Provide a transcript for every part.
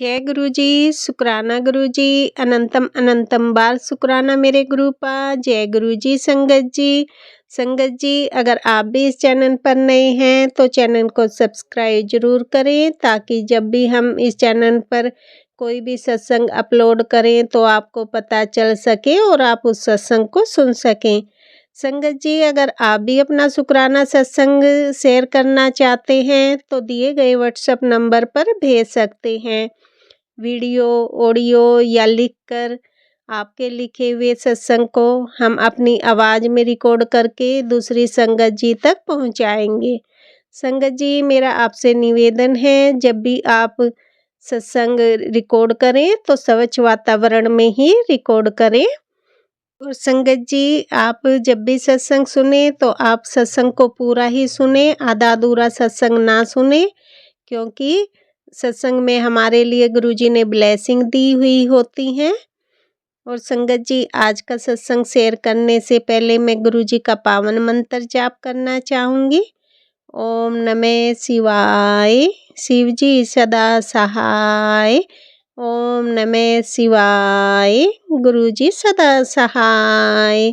जय गुरु जी, शुक्राना गुरु जी, अनंतम अनंतम बार शुक्राना मेरे गुरु पा। जय गुरु जी संगत जी अगर आप भी इस चैनल पर नए हैं तो चैनल को सब्सक्राइब जरूर करें ताकि जब भी हम इस चैनल पर कोई भी सत्संग अपलोड करें तो आपको पता चल सके और आप उस सत्संग को सुन सकें। संगत जी अगर आप भी अपना शुक्राना सत्संग शेयर करना चाहते हैं तो दिए गए व्हाट्सएप नंबर पर भेज सकते हैं। वीडियो, ऑडियो या लिखकर आपके लिखे हुए सत्संग को हम अपनी आवाज़ में रिकॉर्ड करके दूसरी संगत जी तक पहुंचाएंगे। संगत जी मेरा आपसे निवेदन है जब भी आप सत्संग रिकॉर्ड करें तो स्वच्छ वातावरण में ही रिकॉर्ड करें। और संगत जी आप जब भी सत्संग सुने तो आप सत्संग को पूरा ही सुने, आधा अधूरा सत्संग ना सुने, क्योंकि सत्संग में हमारे लिए गुरुजी ने ब्लेसिंग दी हुई होती हैं। और संगत जी आज का सत्संग शेयर करने से पहले मैं गुरुजी का पावन मंत्र जाप करना चाहूँगी। ओम नमः शिवाय, शिव जी सदा सहाय। ओम नमः शिवाय, गुरु जी सदा सहाय।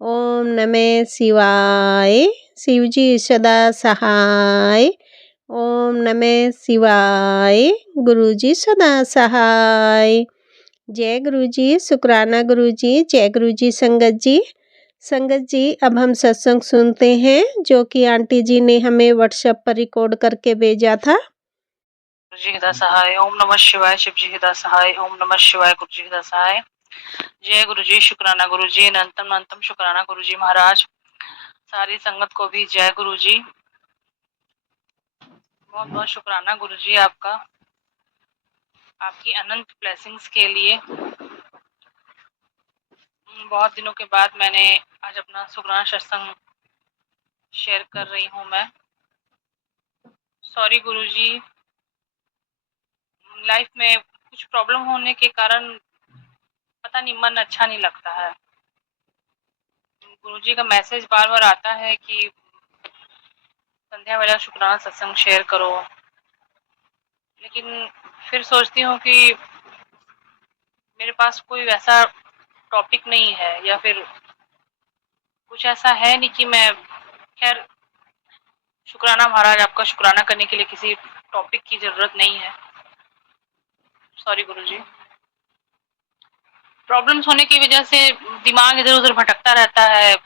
ओम नमः शिवाय, शिव जी सदा सहाय। ओम नमः शिवाय, गुरु जी सदा सहाय। जय गुरु जी, शुक्राना गुरु जी, जय गुरु जी संगत जी अब हम सत्संग सुनते हैं जो कि आंटी जी ने हमें व्हाट्सएप पर रिकॉर्ड करके भेजा था। गुरु जी हिदा सहाय। ओम नमः शिवाय, शिव जी हिदा सहाय। ओम नमः शिवाय, गुरु जी हिदा सहाय। जय गुरु जी, शुक्राना गुरु जी, अनंतम अनंतम शुक्राना गुरु जी महाराज। सारी संगत को भी जय गुरु जी। बहुत बहुत शुक्राना गुरु जी आपका, आपकी अनंत ब्लेसिंग्स के लिए। बहुत दिनों के बाद मैंने आज अपना शुक्राना सत्संग शेयर कर रही हूँ मैं। सॉरी गुरु जी, लाइफ में कुछ प्रॉब्लम होने के कारण पता नहीं मन अच्छा नहीं लगता है। गुरुजी का मैसेज बार बार आता है कि संध्या वाला शुक्राना सत्संग शेयर करो, लेकिन फिर सोचती हूँ कि मेरे पास कोई वैसा टॉपिक नहीं है या फिर कुछ ऐसा है नहीं कि मैं, खैर शुक्राना महाराज आपका शुक्राना करने के लिए किसी टॉपिक की जरूरत नहीं है। सॉरी गुरुजी, प्रॉब्लम्स होने की वजह से दिमाग इधर उधर भटकता रहता है।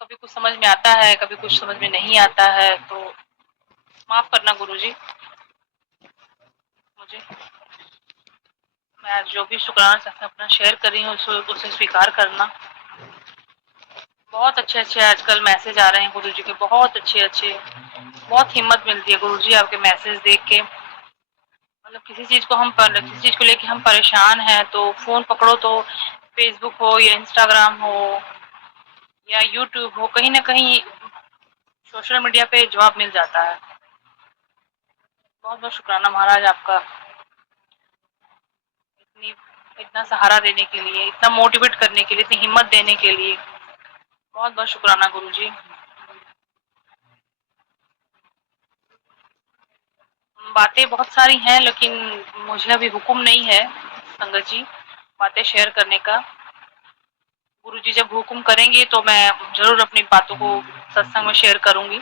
कभी कुछ समझ में आता है, कभी कुछ समझ में नहीं आता है, तो माफ करना गुरुजी मुझे। मैं जो भी शुक्राना सत्संग अपना शेयर कर रही हूँ उसे स्वीकार करना। बहुत अच्छे अच्छे आजकल मैसेज आ रहे हैं गुरुजी के, बहुत अच्छे अच्छे। बहुत हिम्मत मिलती है गुरुजी आपके मैसेज देख के। मतलब किसी चीज को लेके हम परेशान हैं तो फोन पकड़ो तो फेसबुक हो या इंस्टाग्राम हो या यूट्यूब हो, कहीं ना कहीं सोशल मीडिया पे जवाब मिल जाता है। बहुत बहुत शुक्राना महाराज आपका, इतनी इतना सहारा देने के लिए, इतना मोटिवेट करने के लिए, इतनी हिम्मत देने के लिए। बहुत बहुत शुक्राना गुरुजी। बातें बहुत सारी हैं लेकिन मुझे अभी हुक्म नहीं है संगत जी बातें शेयर करने का। गुरुजी जब हुक्म करेंगे तो मैं जरूर अपनी बातों को सत्संग में शेयर करूंगी।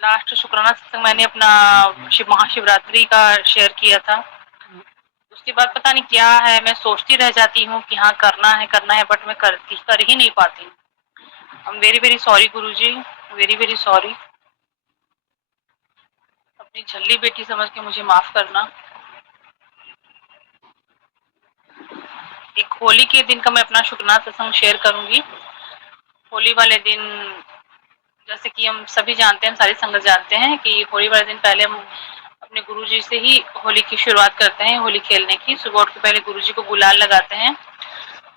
लास्ट शुक्राना सत्संग मैंने अपना महाशिवरात्रि का शेयर किया था। उसके बाद पता नहीं क्या है, मैं सोचती रह जाती हूँ कि हाँ करना है, बट मैं कर ही नहीं पाती। आई am very very sorry Guruji, very very sorry. अपनी झल्ली बेटी समझ के मुझे माफ करना। एक होली के दिन का मैं अपना शुक्राना सत्संग शेयर करूंगी। होली वाले दिन, जैसे कि हम सभी जानते हैं, सारी संगत जानते हैं कि होली वाले दिन पहले हम अपने गुरुजी से ही होली की शुरुआत करते हैं, होली खेलने की। सुबह उठ के पहले गुरुजी को गुलाल लगाते हैं,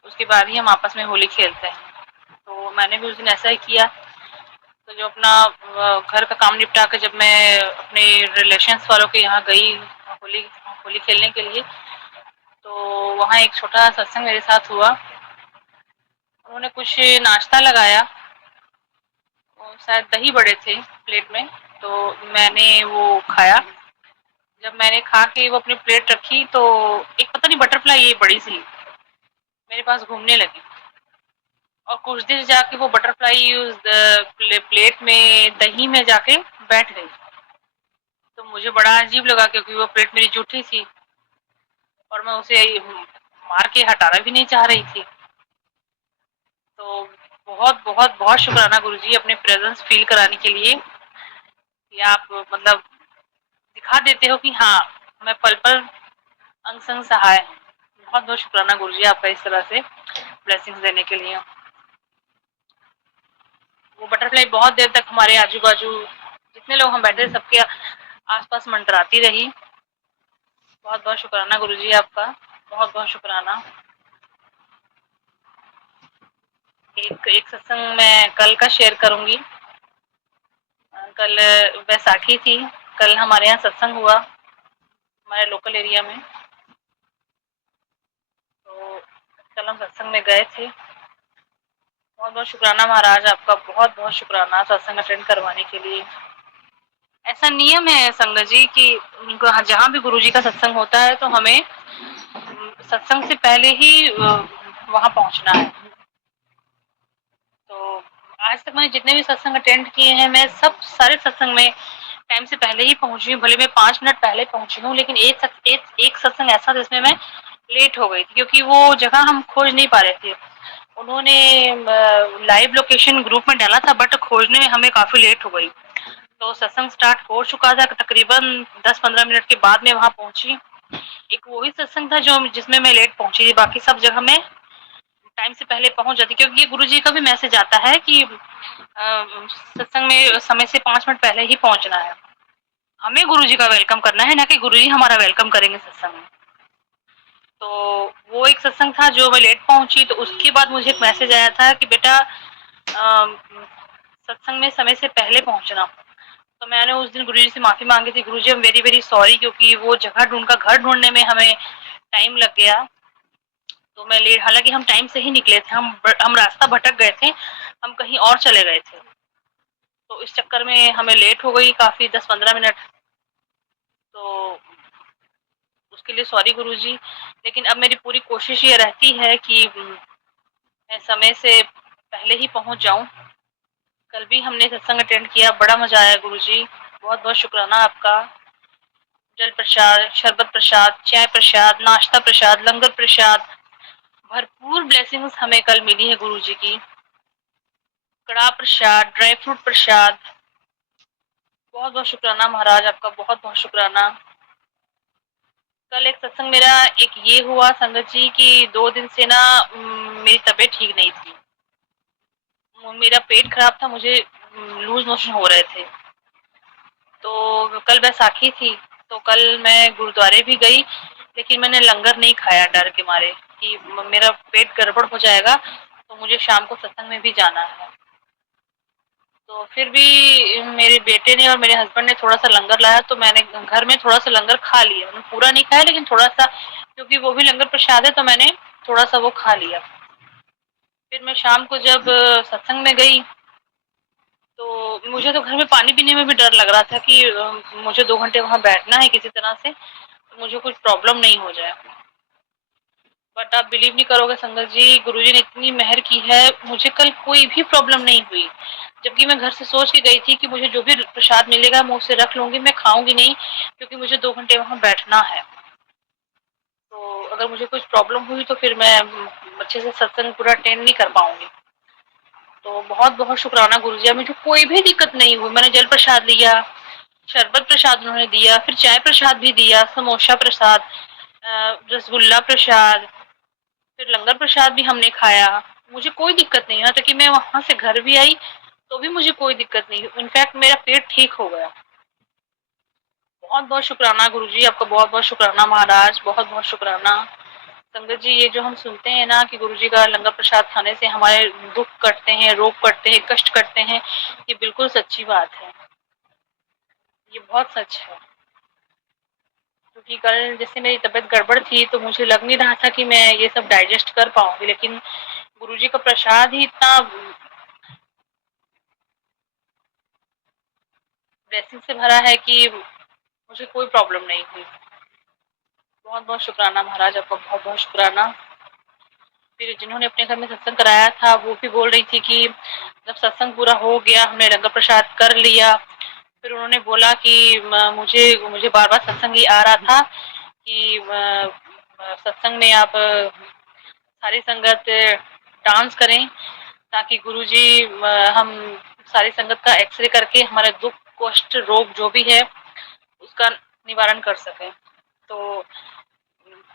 उसके बाद ही हम आपस में होली खेलते हैं। तो मैंने भी उस दिन ऐसा ही किया। तो जो अपना घर का काम निपटा कर जब मैं अपने रिलेशंस वालों के यहाँ गई होली होली खेलने के लिए, तो वहाँ एक छोटा सत्संग मेरे साथ हुआ। उन्होंने कुछ नाश्ता लगाया, शायद दही बड़े थे प्लेट में, तो मैंने वो खाया। जब मैंने खा के वो अपनी प्लेट रखी तो एक पता नहीं बटरफ्लाई ये बड़ी सी मेरे पास घूमने लगी, और कुछ देर जाके वो बटरफ्लाई उस प्लेट में दही में जाके बैठ गई। तो मुझे बड़ा अजीब लगा क्योंकि वो प्लेट मेरी जूठी थी और मैं उसे मार के हटाना भी नहीं चाह रही थी। तो बहुत बहुत बहुत शुक्राना गुरुजी अपने प्रेजेंस फील कराने के लिए कि आप मतलब दिखा देते हो कि हाँ मैं पल पल अंग संग सहाय हूँ। बहुत बहुत शुक्राना गुरुजी आपका इस तरह से ब्लेसिंग्स देने के लिए। वो बटरफ्लाई बहुत देर तक हमारे आजू बाजू जितने लोग हम बैठे सबके आसपास मंडराती रही। बहुत बहुत शुक्राना गुरुजी आपका, बहुत बहुत शुक्राना। एक एक सत्संग मैं कल का शेयर करूंगी। कल बैसाखी थी, कल हमारे यहाँ सत्संग हुआ हमारे लोकल एरिया में। तो कल हम सत्संग में गए थे। बहुत बहुत शुक्राना महाराज आपका, बहुत बहुत शुक्राना सत्संग अटेंड करवाने के लिए। ऐसा नियम है संगत जी कि जहाँ भी गुरुजी का सत्संग होता है तो हमें सत्संग से पहले ही वहां पहुंचना है। तो आज तक मैंने जितने भी सत्संग अटेंड किए हैं मैं सब सारे सत्संग में टाइम से पहले ही पहुंची हूँ, भले मैं 5 मिनट पहले पहुंची हूँ, लेकिन एक सत्संग ऐसा जिसमें मैं लेट हो गई थी क्योंकि वो जगह हम खोज नहीं पा रहे थे। उन्होंने लाइव लोकेशन ग्रुप में डाला था बट खोजने में हमें काफी लेट हो गई। तो सत्संग स्टार्ट हो चुका था, तकरीबन 10-15 मिनट के बाद में वहां पहुंची। एक वही सत्संग था जो जिसमें मैं लेट पहुंची थी, बाकी सब जगह मैं टाइम से पहले पहुंच जाती क्योंकि ये गुरुजी का भी मैसेज आता है कि सत्संग में समय से 5 मिनट पहले ही पहुंचना है। हमें गुरुजी का वेलकम करना है, ना कि गुरुजी हमारा वेलकम करेंगे सत्संग में। तो वो एक सत्संग था जो मैं लेट पहुंची, तो उसके बाद मुझे एक मैसेज आया था कि बेटा सत्संग में समय से पहले पहुंचना। तो मैंने उस दिन गुरुजी से माफी मांगी थी, गुरुजी I am very very sorry, क्योंकि वो जगह घर ढूंढने में हमें टाइम लग गया। तो मैं लेट, हालांकि हम टाइम से ही निकले थे, हम रास्ता भटक गए थे, हम कहीं और चले गए थे। तो इस चक्कर में हमें लेट हो गई काफी 10-15 मिनट। तो उसके लिए सॉरी गुरुजी, लेकिन अब मेरी पूरी कोशिश ये रहती है कि मैं समय से पहले ही पहुंच जाऊं। कल भी हमने सत्संग अटेंड किया, बड़ा मजा आया गुरुजी, बहुत बहुत शुक्राना आपका। जल प्रसाद, शरबत प्रसाद, चाय प्रसाद, नाश्ता प्रसाद, लंगर प्रसाद, भरपूर ब्लेसिंग्स हमें कल मिली है गुरुजी की। कड़ा प्रसाद, ड्राई फ्रूट प्रसाद, बहुत बहुत शुक्राना महाराज आपका, बहुत बहुत शुक्राना। कल एक सत्संग मेरा एक ये हुआ संगत जी कि 2 दिन से ना मेरी तबीयत ठीक नहीं थी, मेरा पेट खराब था, मुझे लूज मोशन हो रहे थे। तो कल बैसाखी थी, तो कल मैं गुरुद्वारे भी गई, लेकिन मैंने लंगर नहीं खाया डर के मारे कि मेरा पेट गड़बड़ हो जाएगा, तो मुझे शाम को सत्संग में भी जाना है। तो फिर भी मेरे बेटे ने और मेरे हस्बैंड ने थोड़ा सा लंगर लाया, तो मैंने घर में थोड़ा सा लंगर खा लिया, मैंने पूरा नहीं खाया लेकिन थोड़ा सा, क्योंकि वो भी लंगर प्रसाद है, तो मैंने थोड़ा सा वो खा लिया। फिर मैं शाम को जब सत्संग में गई तो मुझे तो घर में पानी पीने में भी डर लग रहा था कि मुझे 2 घंटे वहां बैठना है किसी तरह से, तो मुझे कुछ प्रॉब्लम नहीं हो जाए। बट आप बिलीव नहीं करोगे संगत जी, गुरुजी ने इतनी मेहर की है, मुझे कल कोई भी प्रॉब्लम नहीं हुई। जबकि मैं घर से सोच के गई थी कि मुझे जो भी प्रसाद मिलेगा मैं उसे रख लूंगी, मैं खाऊंगी नहीं, क्योंकि मुझे 2 घंटे वहां बैठना है। तो अगर मुझे कुछ प्रॉब्लम हुई तो फिर मैं अच्छे से सत्संग पूरा अटेंड नहीं कर पाऊंगी। तो बहुत बहुत शुक्राना गुरुजी, मुझे कोई भी दिक्कत नहीं हुई। मैंने जल प्रसाद लिया, शरबत प्रसाद उन्होंने दिया, फिर चाय प्रसाद भी दिया, समोसा प्रसाद, रसगुल्ला प्रसाद, फिर लंगर प्रसाद भी हमने खाया। मुझे कोई दिक्कत नहीं, यहाँ तक कि मैं वहां से घर भी आई तो भी मुझे कोई दिक्कत नहीं, इनफैक्ट मेरा पेट ठीक हो गया। बहुत बहुत शुक्राना गुरुजी आपका, बहुत बहुत शुक्राना महाराज, बहुत बहुत शुक्राना। संगत जी, ये जो हम सुनते हैं ना कि गुरुजी का लंगर प्रसाद खाने से हमारे दुख कटते हैं, रोग कटते हैं, कष्ट कटते हैं, ये बिल्कुल सच्ची बात है, ये बहुत सच है। क्योंकि कल जैसे मेरी तबीयत गड़बड़ थी तो मुझे लग नहीं रहा था कि मैं ये सब डाइजेस्ट कर पाऊंगी, लेकिन गुरुजी का प्रसाद ही इतना ब्लेसिंग से भरा है कि मुझे कोई प्रॉब्लम नहीं हुई। बहुत बहुत शुक्राना महाराज, आपका बहुत बहुत शुक्राना। फिर जिन्होंने अपने घर में सत्संग कराया था वो भी बोल रही थी कि जब सत्संग पूरा हो गया, हमने लंगर प्रसाद कर लिया, फिर उन्होंने बोला कि मुझे मुझे बार बार सत्संग ही आ रहा था कि सत्संग में आप सारी संगत डांस करें ताकि गुरुजी हम सारी संगत का एक्सरे करके हमारे दुख कष्ट रोग जो भी है उसका निवारण कर सकें। तो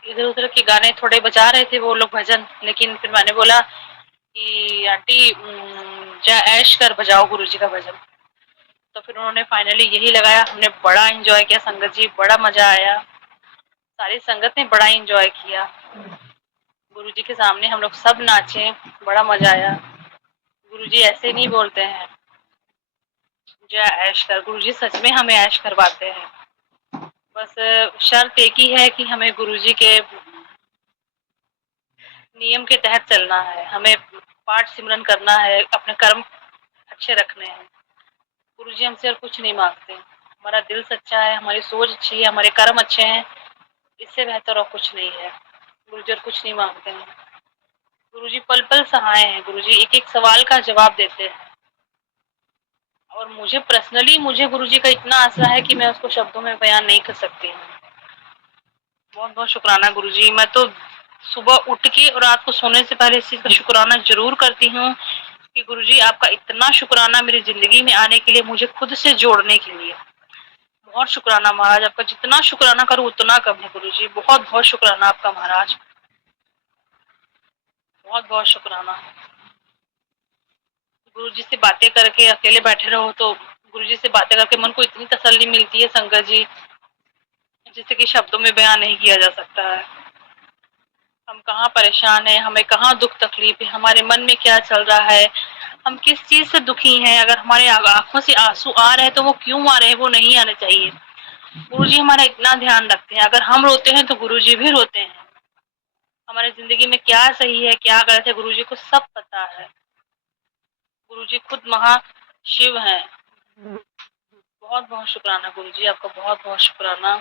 इधर उधर के गाने थोड़े बजा रहे थे वो लोग भजन, लेकिन फिर मैंने बोला कि आंटी जा ऐश कर बजाओ गुरुजी का भजन। तो फिर उन्होंने फाइनली यही लगाया। हमने बड़ा एंजॉय किया संगत जी, बड़ा मजा आया, सारी संगत ने बड़ा एंजॉय किया। गुरुजी के सामने हम लोग सब नाचे, बड़ा मजा आया। गुरुजी ऐसे नहीं बोलते हैं जा ऐश कर, गुरुजी सच में हमें ऐश करवाते हैं। बस शर्त एक ही है कि हमें गुरुजी के नियम के तहत चलना है, हमें पाठ सिमरन करना है, अपने कर्म अच्छे रखने हैं। गुरुजी हमसे और कुछ नहीं मांगते। हमारा दिल सच्चा है, हमारी सोच अच्छी है, हमारे कर्म अच्छे हैं, इससे बेहतर और कुछ नहीं है। गुरुजी और कुछ नहीं मांगते हैं। गुरुजी पल पल सहाय हैं। गुरुजी एक एक सवाल का जवाब देते हैं और मुझे पर्सनली गुरुजी का इतना आसरा है कि मैं उसको शब्दों में बयान नहीं कर सकती हूँ। बहुत बहुत शुक्राना गुरुजी। मैं तो सुबह उठ के और रात को सोने से पहले इस चीज का शुक्राना जरूर करती हूँ कि गुरुजी आपका इतना शुक्राना मेरी जिंदगी में आने के लिए, मुझे खुद से जोड़ने के लिए। बहुत शुक्राना महाराज, आपका जितना शुक्राना करूँ उतना कम है गुरुजी। बहुत बहुत शुक्राना आपका महाराज, बहुत बहुत शुक्राना। गुरुजी से बातें करके अकेले बैठे रहो तो गुरुजी से बातें करके मन को इतनी तसल्ली मिलती है संगत जी, जिससे कि शब्दों में बयान नहीं किया जा सकता है। हम कहाँ परेशान हैं, हमें कहाँ दुख तकलीफ है, हमारे मन में क्या चल रहा है, हम किस चीज से दुखी हैं, अगर हमारे आंखों से आंसू आ रहे हैं तो वो क्यों आ रहे हैं, वो नहीं आने चाहिए। गुरुजी हमारा इतना ध्यान रखते हैं। अगर हम रोते हैं तो गुरुजी भी रोते हैं। हमारे जिंदगी में क्या सही है क्या गलत है गुरुजी को सब पता है। गुरुजी खुद महाशिव हैं। बहुत बहुत शुक्राना गुरुजी, आपका बहुत बहुत शुक्राना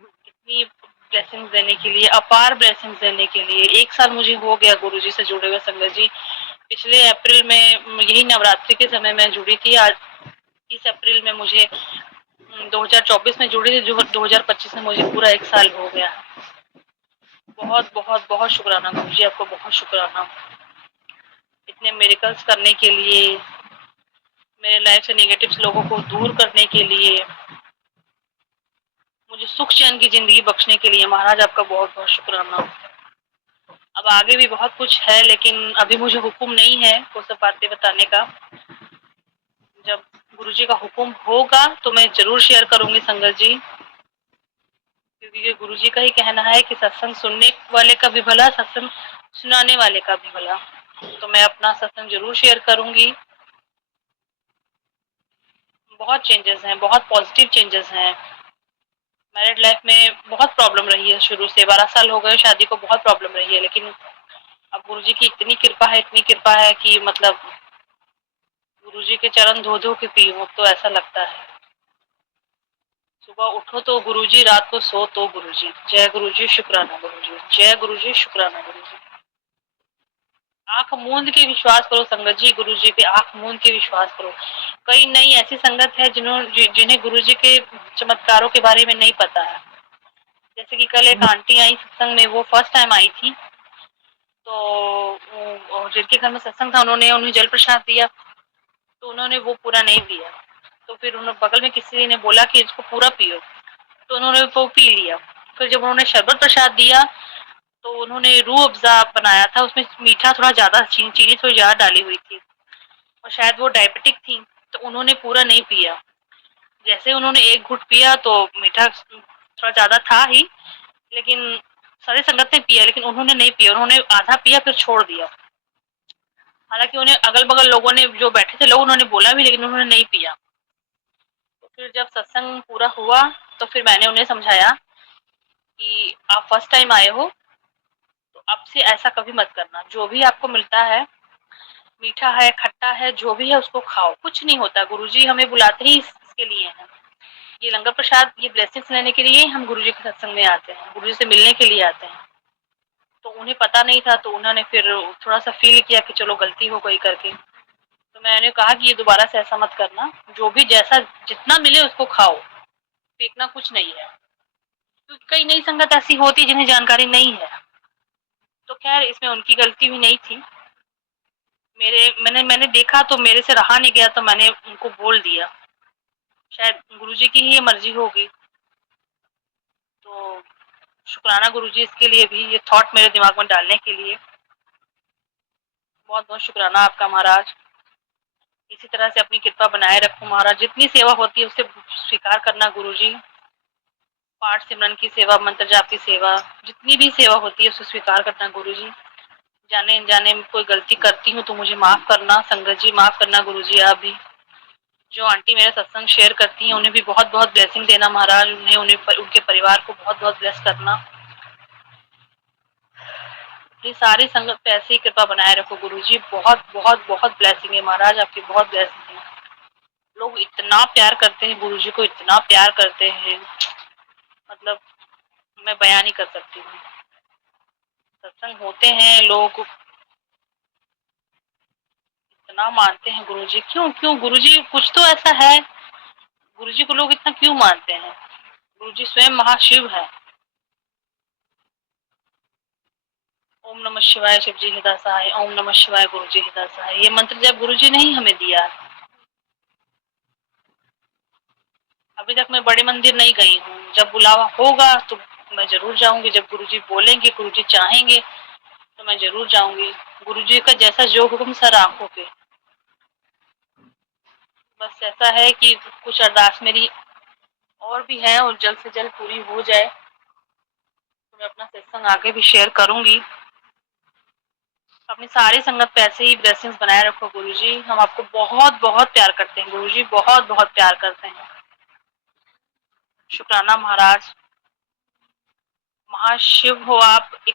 इतनी ब्लेसिंग्स देने के लिए, अपार ब्लेसिंग्स देने के लिए। 1 साल मुझे हो गया गुरुजी से जुड़े हुए संगत जी। पिछले अप्रैल में यही नवरात्रि के समय में जुड़ी थी। आज 30 अप्रैल में मुझे 2024 में जुड़ी थी, जो 2025 में मुझे पूरा 1 साल हो गया। बहुत बहुत बहुत शुक्राना गुरुजी, आपको बहुत शुक्राना इतने मिरेकल्स करने के लिए, मेरे लाइफ से नेगेटिव लोगों को दूर करने के लिए, मुझे सुख चैन की जिंदगी बख्शने के लिए। महाराज आपका बहुत बहुत शुक्राना। अब आगे भी बहुत कुछ है लेकिन अभी मुझे हुक्म नहीं है वो सब बातें बताने का। जब गुरुजी का हुक्म होगा तो मैं जरूर शेयर करूंगी संगत जी, क्योंकि ये गुरुजी का ही कहना है कि सत्संग सुनने वाले का भी भला, सत्संग सुनाने वाले का भी भला। तो मैं अपना सत्संग जरूर शेयर करूंगी। बहुत चेंजेस हैं, बहुत पॉजिटिव चेंजेस हैं। मैरिड लाइफ में बहुत प्रॉब्लम रही है शुरू से, 12 साल हो गए शादी को, बहुत प्रॉब्लम रही है। लेकिन अब गुरुजी की इतनी कृपा है कि मतलब गुरुजी के चरण धो धो के पी हूँ तो ऐसा लगता है। सुबह उठो तो गुरुजी, रात को सो तो गुरुजी। जय गुरुजी, शुक्राना गुरुजी, जय गुरुजी, शुक्राना गुरुजी। आंख मूंद के विश्वास करो संगत जी, गुरुजी पे आंख मूंद के विश्वास करो। कई नई ऐसी संगत है जिन्हें गुरुजी के चमत्कारों के बारे में नहीं पता है। जैसे कि कल एक आंटी आई सत्संग में, वो फर्स्ट टाइम आई थी, तो जिनके घर में सत्संग था उन्हें जल प्रसाद दिया, तो उन्होंने वो पूरा नहीं पिया। तो फिर उन्होंने बगल में किसी ने बोला कि इसको पूरा पियो, तो उन्होंने वो पी लिया। फिर जब उन्होंने शरबत प्रसाद दिया तो उन्होंने रूह अफ़ज़ा बनाया था, उसमें मीठा थोड़ा ज्यादा, चीनी थोड़ी ज्यादा डाली हुई थी और शायद वो डायबिटिक थी, तो उन्होंने पूरा नहीं पिया। जैसे उन्होंने एक घुट पिया तो मीठा थोड़ा ज्यादा था ही, लेकिन सारी संगत ने पिया लेकिन उन्होंने नहीं पिया। उन्होंने आधा पिया फिर छोड़ दिया। हालांकि उन्हें अगल बगल लोगों ने, जो बैठे थे लोग, उन्होंने बोला भी लेकिन उन्होंने नहीं पिया। तो फिर जब सत्संग पूरा हुआ तो फिर मैंने उन्हें समझाया कि आप फर्स्ट टाइम आए हो तो अब से ऐसा कभी मत करना। जो भी आपको मिलता है, मीठा है खट्टा है जो भी है, उसको खाओ, कुछ नहीं होता। गुरुजी हमें बुलाते ही इसके लिए हैं। ये लंगर प्रसाद, ये ब्लेसिंग्स लेने के लिए हम गुरुजी के सत्संग में आते हैं, गुरुजी से मिलने के लिए आते हैं। तो उन्हें पता नहीं था, तो उन्होंने फिर थोड़ा-सा फ़ील किया कि चलो गलती हो गई करके। तो मैंने कहा कि ये दोबारा से ऐसा मत करना, जो भी जैसा जितना मिले उसको खाओ, फेंकना कुछ नहीं है। क्योंकि कई नई संगत ऐसी होती है जिन्हें जानकारी नहीं है। तो ख़ैर इसमें उनकी गलती भी नहीं थी। मैंने देखा तो मेरे से रहा नहीं गया, तो मैंने उनको बोल दिया। शायद गुरुजी की ही ये मर्ज़ी होगी। तो शुक्राना गुरुजी इसके लिए भी, ये थॉट मेरे दिमाग में डालने के लिए। बहुत-बहुत शुक्राना आपका महाराज। इसी तरह से अपनी कृपा बनाए रखो महाराज। जितनी सेवा होती है उसे स्वीकार करना गुरुजी। पाठ सिमरन की सेवा, मंत्र जाप की सेवा, जितनी भी सेवा होती है उसे स्वीकार करना गुरुजी। जाने अनजाने में कोई गलती करती हूँ तो मुझे माफ करना। संगत जी माफ करना गुरुजी आप भी। जो आंटी मेरा सत्संग शेयर करती हैं उन्हें भी बहुत-बहुत ब्लेसिंग देना महाराज। उनके परिवार को बहुत-बहुत ब्लेस करना। ये सारी संगत पे ऐसी कृपा बनाए रखो गुरुजी। बहुत बहुत बहुत ब्लेसिंग है महाराज, आपकी बहुत ब्लेसिंग है। लोग इतना प्यार करते हैं गुरुजी को, इतना प्यार करते हैं, मतलब मैं बयान नहीं कर सकती हूँ। सत्संग होते हैं, लोग इतना मानते हैं गुरुजी। क्यों क्यों गुरुजी, कुछ तो ऐसा है, गुरुजी को लोग इतना क्यों मानते हैं? गुरुजी स्वयं महाशिव है। ओम नमः शिवाय शिव जी हृदय सहाय, ओम नमः शिवाय गुरु जी हृदय सहाय। ये मंत्र जब गुरु जी ने ही हमें दिया है। अभी तक मैं बड़े मंदिर नहीं गई हूँ, जब बुलावा होगा तो मैं जरूर जाऊंगी। जब गुरु जी बोलेंगे, गुरु जी चाहेंगे तो मैं जरूर जाऊंगी। गुरु जी का जैसा जो हुक्म सर आंखों पे। बस ऐसा है कि कुछ अरदास मेरी और भी है, और जल्द से जल्द पूरी हो जाए तो मैं अपना सत्संग आगे भी शेयर करूंगी। अपनी सारी संगत पे ऐसे ही ब्लेसिंग्स बनाए रखो गुरुजी। हम आपको बहुत बहुत प्यार करते हैं गुरुजी, बहुत बहुत प्यार करते हैं। शुक्राना महाराज। महाशिव हो आप, एक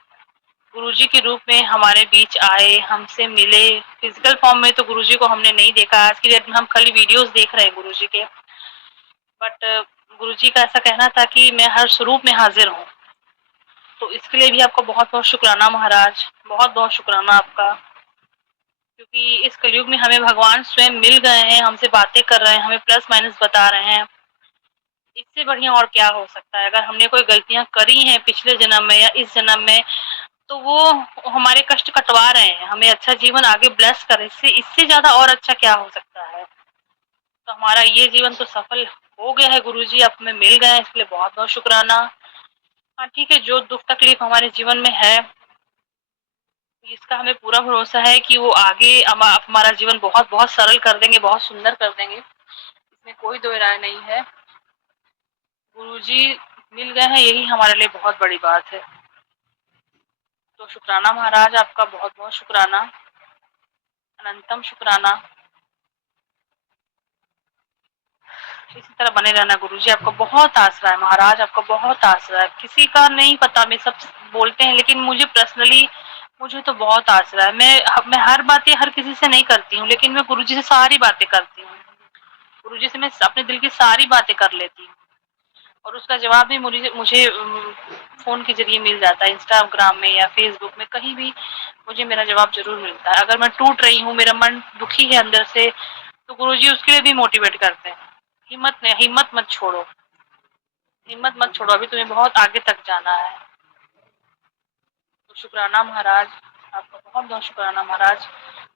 गुरुजी के रूप में हमारे बीच आए, हमसे मिले। फिजिकल फॉर्म में तो गुरुजी को हमने नहीं देखा, आज की डेट में हम खाली वीडियोस देख रहे हैं गुरुजी के। बट गुरुजी का ऐसा कहना था कि मैं हर स्वरूप में हाजिर हूँ। तो इसके लिए भी आपको बहुत बहुत शुक्राना महाराज, बहुत बहुत शुक्राना आपका। क्योंकि इस कलयुग में हमें भगवान स्वयं मिल गए हैं, हमसे बातें कर रहे हैं, हमें प्लस माइनस बता रहे हैं। इससे बढ़िया और क्या हो सकता है? अगर हमने कोई गलतियां करी हैं पिछले जन्म में या इस जन्म में, तो वो हमारे कष्ट कटवा रहे हैं, हमें अच्छा जीवन आगे ब्लेस कर। इससे इससे ज्यादा और अच्छा क्या हो सकता है? तो हमारा ये जीवन तो सफल हो गया है गुरुजी, आप हमें मिल गए हैं, इसके लिए बहुत बहुत शुक्राना। हाँ ठीक है, जो दुख तकलीफ हमारे जीवन में है, इसका हमें पूरा भरोसा है कि वो आगे हमारा जीवन बहुत बहुत सरल कर देंगे, बहुत सुंदर कर देंगे। इसमें कोई दो राय नहीं है। गुरुजी मिल गए हैं, यही हमारे लिए बहुत बड़ी बात है। तो शुक्राना महाराज, आपका बहुत बहुत शुक्राना, अनंतम शुक्राना। इसी तरह बने रहना गुरुजी, आपको बहुत आसरा है महाराज, आपको बहुत आसरा है। किसी का नहीं पता, मैं सब बोलते हैं, लेकिन मुझे पर्सनली मुझे तो बहुत आसरा है। मैं हर बातें हर किसी से नहीं करती हूँ, लेकिन मैं गुरुजी से सारी बातें करती हूँ। गुरुजी से मैं अपने दिल की सारी बातें कर लेती हूँ, और उसका जवाब भी मुझे मुझे फोन के जरिए मिल जाता है, इंस्टाग्राम में या फेसबुक में, कहीं भी मुझे मेरा जवाब जरूर मिलता है। अगर मैं टूट रही हूँ, मेरा मन दुखी है अंदर से, तो गुरुजी उसके लिए भी मोटिवेट करते हैं। हिम्मत मत छोड़ो, हिम्मत मत छोड़ो, अभी तुम्हें बहुत आगे तक जाना है। तो शुक्राना महाराज, आपका बहुत बहुत शुक्राना महाराज,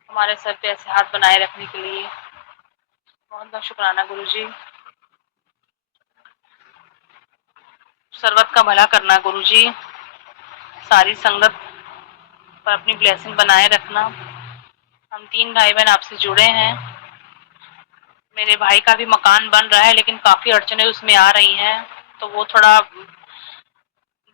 हमारे सर पे ऐसे हाथ बनाए रखने के लिए बहुत बहुत शुक्राना गुरुजी। सर्वत का भला करना गुरुजी, सारी संगत पर अपनी ब्लेसिंग बनाए रखना। हम 3 भाई बहन आपसे जुड़े हैं। मेरे भाई का भी मकान बन रहा है, लेकिन काफी अड़चने उसमें आ रही हैं, तो वो थोड़ा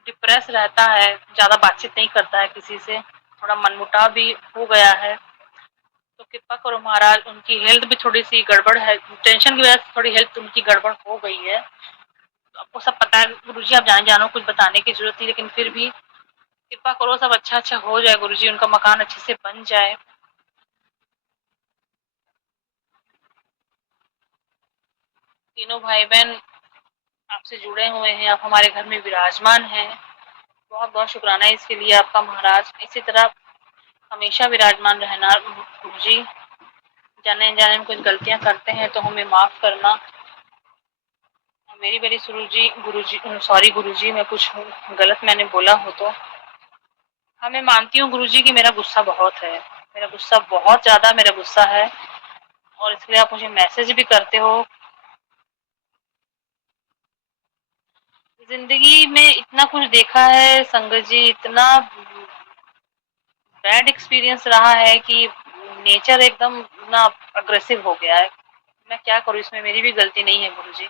डिप्रेस रहता है, ज्यादा बातचीत नहीं करता है किसी से, थोड़ा मनमुटाव भी हो गया है। तो कृपा करो महाराज, उनकी हेल्थ भी थोड़ी सी गड़बड़ है, टेंशन की वजह से थोड़ी हेल्थ उनकी गड़बड़ हो गई है। तो आपको सब पता है गुरुजी, आप जानो कुछ बताने की जरूरत नहीं, लेकिन फिर भी कृपा करो सब अच्छा अच्छा हो जाए गुरुजी, उनका मकान अच्छे से बन जाए। तीनों भाई बहन आपसे जुड़े हुए हैं, आप हमारे घर में विराजमान हैं। बहुत बहुत शुक्राना इसके लिए आपका महाराज। इसी तरह हमेशा विराजमान रहना गुरुजी। जाने अनजाने में कुछ गलतियां करते हैं तो हमें माफ करना। मेरी मेरी गुरुजी सॉरी गुरुजी, मैं कुछ गलत मैंने बोला हो तो। हाँ, मैं मानती हूँ गुरुजी कि मेरा गुस्सा बहुत है, मेरा गुस्सा बहुत ज्यादा मेरा गुस्सा है, और इसके लिए आप मुझे मैसेज भी करते हो। जिंदगी में इतना कुछ देखा है संगत जी, इतना बैड एक्सपीरियंस रहा है कि नेचर एकदम ना अग्रेसिव हो गया है। मैं क्या करूँ, इसमें मेरी भी गलती नहीं है गुरुजी।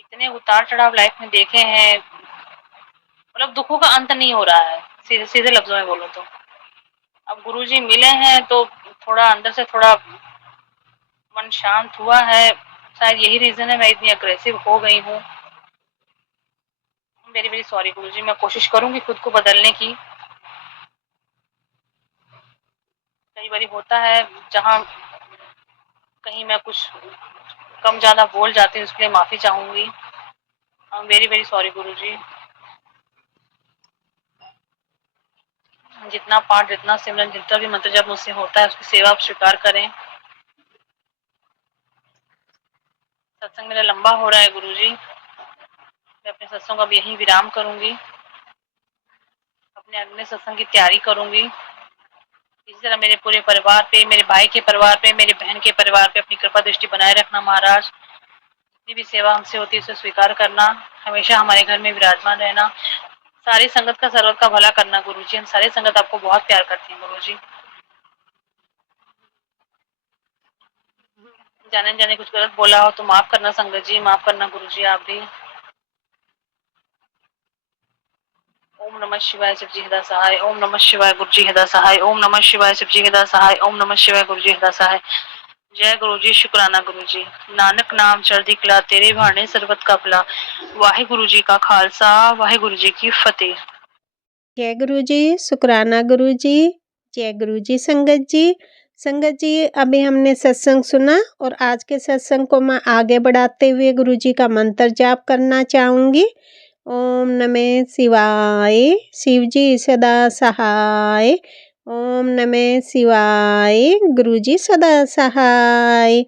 इतने उतार चढ़ाव लाइफ में देखे हैं, मतलब दुखों का अंत नहीं हो रहा है, सीधे सीधे लफ्जों में बोलूं तो। अब गुरुजी मिले हैं तो थोड़ा अंदर से थोड़ा मन शांत हुआ है। शायद यही रीजन है मैं इतनी अग्रेसिव हो गई हूँ। वेरी वेरी सॉरी गुरुजी, मैं कोशिश करूंगी खुद को बदलने की। कई बार होता है जहाँ कहीं मैं कुछ कम ज्यादा बोल जाती हूँ, उसके लिए माफी चाहूंगी। वेरी वेरी सॉरी गुरुजी। जितना पाठ, जितना सिमरन, जितना भी मंत्र जब मुझसे होता है उसकी सेवा आप स्वीकार करें। सत्संग मेरा लंबा हो रहा है गुरुजी, मैं अपने सत्संग को अब यहीं विराम करूंगी, अपने अगले सत्संग की तैयारी करूंगी। इसी तरह मेरे पूरे परिवार पे, मेरे भाई के परिवार पे, मेरे बहन के परिवार पे अपनी कृपा दृष्टि बनाए रखना महाराज। जितनी भी सेवा हमसे होती है उसे स्वीकार करना, हमेशा हमारे घर में विराजमान रहना, सारी संगत का सर्वत का भला करना गुरुजी। हम सारी संगत आपको बहुत प्यार करती है गुरुजी। जाने जाने कुछ गलत बोला हो तो माफ करना संगत जी, माफ करना गुरुजी आप भी। ओम नमः शिवाय शिव जी हृदय सहाय, ओम नमः शिवाय गुरु जी हृदय सहाय, ओम नमः शिवाय शिव जी हृदय सहाय, ओम नमः शिवाय गुरु जी हृदय सहाय। जय गुरु जी, शुक्राना गुरु जी। नानक नाम चढ़दी कला, तेरे भाने सरबत का भला। वाहे गुरु जी का खालसा, वाहे गुरु जी की फतेह। जय गुरु जी, शुक्राना गुरु जी। जय गुरु जी संगत जी। संगत जी, अभी हमने सत्संग सुना और आज के सत्संग को मैं आगे बढ़ाते हुए गुरु जी का मंत्र जाप करना चाहूँगी। ओम नमः शिवाय, शिव जी सदा सहाय। ओम नमः शिवाय, गुरु जी सदा सहाय।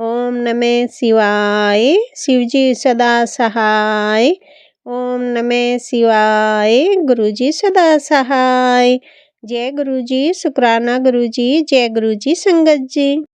ओम नमः शिवाय, शिव जी सदा सहाय। ओम नमः शिवाय, गुरु जी सदा सहाय। जय गुरु जी, शुक्राना गुरु जी। जय गुरु जी संगत जी।